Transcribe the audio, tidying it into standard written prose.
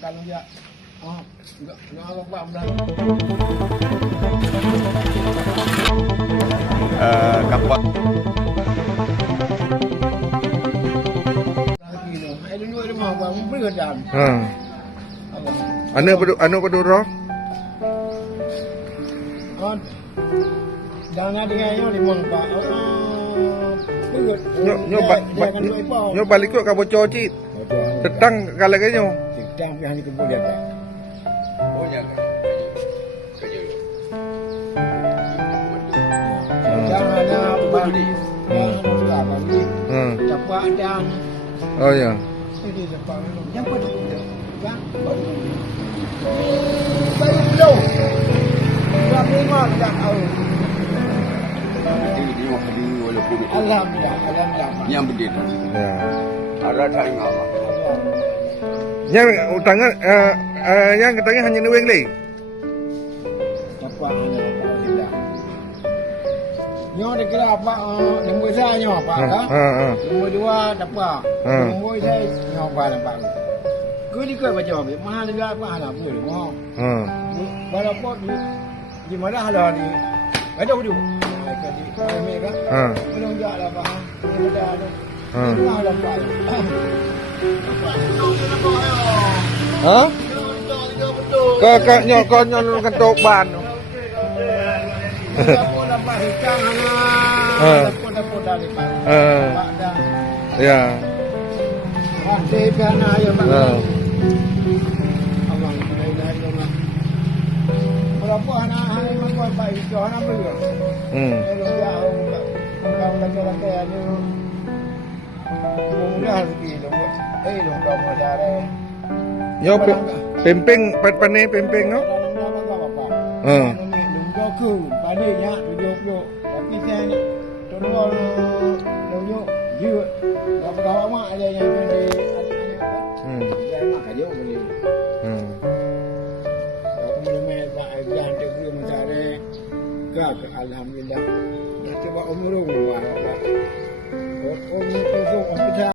kalau dia enggak apa belah. Kapal. Lagi tu. Ada dua rumah bang bergadam. Anu peduro? Jangan dengan yang limang pak. Nyo balik kok ka bocor cit. Tetang kala ke nyo. Sedang pihak ni kebun dia tak. Oh ya. Jangan ada bagi. Jangan bagi. Cepat dan. Oh ya. Ini cepat. Yang pada dia. Ya. Baru belum. Dah memang dah tahu. Ini mau pergi walaupun Alhamdulillah. yang begitu. Ya. Ada taring apa? Yang utangan yang katanya hanya nuweng le. Cepat alhamdulillah. Nyo dia kira apa nombor saya nyo apa kan? Nombor 2 dapat. Nombor saya nyo apa dapat. Cứ đi coi bà trò bị ma lên ra có làm người đúng không? Bà là có gì mà đã là thì ở đâu đủ? Cái gì coi mẹ đó. Cái đâu dạ là bà đi ra đâu. Cái nào là phải. Hả? Cái con nyo kan tok ban. Dapur dapat hicang ana. Dapur dari Pak. Ya. Rantai piana ya Pak. Abang dari rumah. Berapa anak hari membuat baik itu anak beliau. Kalau jauh kau lagi ada mudah rezeki dong. Dong kau modal. Nyo pempeng pane pempeng no. Đừng có cừu và đi nhá, vô cái xe này, cho nó vô dưa, gặp đó mà đây này cái đây mà cả dấu cái gì, không mẹ lại dàn cho cái mà ra đây, cả alhamdulillah, nanti bawa umur mà, ông cái